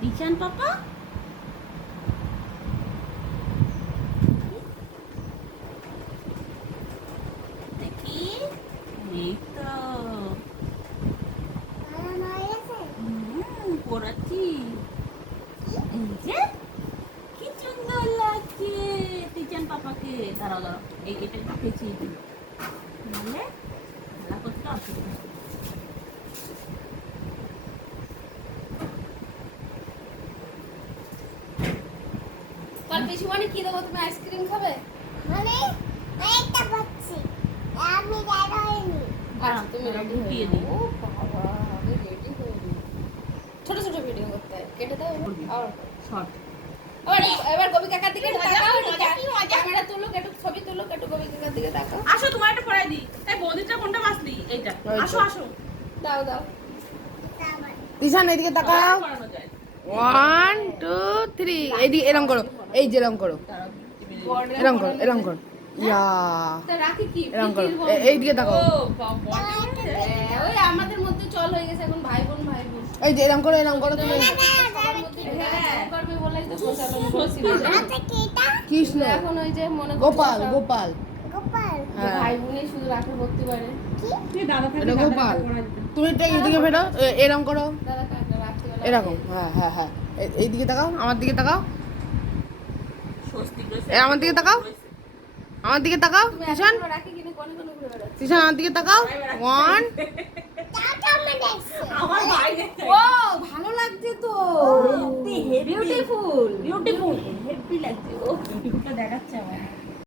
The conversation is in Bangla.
দিশান পাপা দেখি এই তো পড়াচ্ছি এই যে কি সুন্দর লাগছে দিশান পাপাকে। দাঁড়াও দাঁড়াও এটা একটু পেঁচিয়ে দিই নাহলে খেলা করতে অসুবিধা হবে। কাল পিছুমানি কি দেবো? তুমি আইসক্রিম খাবে? মানে একটা বাচ্চি আমি দাঁড়া হইনি। আচ্ছা তুমি রেডি ঢুকিয়ে হয়ে দিই। ও বাবা আমি রেডি হয়ে নি। ছোট ছোট ভিডিও করতে হয়, কেটে দাও আর শর্ট এবার কবি কাকার দিকে তাকাও, ক্যামেরা তুলো, একটু ছবি তুলো, একটু কবি কাকার দিকে তাকাও। আসো তোমার একটা পড়াই দিই। এই বৌদিটা কোনটা বাসলি? এইটা। আসো আসো। দাও দাও দিশান এদিকে তাকাও। পড়ানো যায়। 1 2 3 এইদিকে এরকম করো, এই যে এরকম করো, এরকম করো, এরকম করো, ইয়া তা রাখি কি এরকম করো, পিকির বউ? এইদিকে ও তাকাও, বাবা হ্যাঁ, ওই আমাদের মধ্যে চল হয়ে গেছে এখন ভাই বোন এই যে এরকম করো, এরকম করো তুমি। সবার মধ্যে ঢোকা করবে বলেই তো প্রচলন করছি। আচ্ছা কিটা কৃষ্ণ, এখন ওই যে মনে করছে গোপাল, সব গোপাল, গোপাল হ্যাঁ ভাই বোনই শুধু রাখে ভর্তি পারে। তুই দাদা এটা গোপাল। তুমি এটা এইদিকে ফেরো, এরকম করো, দাদা কাকা রাত্রিবেলা এরকম, হ্যাঁ হ্যাঁ হ্যাঁ, এইদিকে তাকাও, আমার দিকে তাকাও, স্বস্তিক আমার দিকে তাকাও, আমার দিকে তাকাও, তুমি দিশান, এখন রাখি কিনে কোনে কোনে ঘুরে বেড়াচ্ছ। দিশান আমার দিকে তাকাও, 1 টাটা মানে আমার বাইরে ও ভালো লাগছে তো, বিউটিফুল বিউটিফুল। বিউটিফুল হেভি লাগছে। ও বিউটিফুলটা দেখাচ্ছে আমার।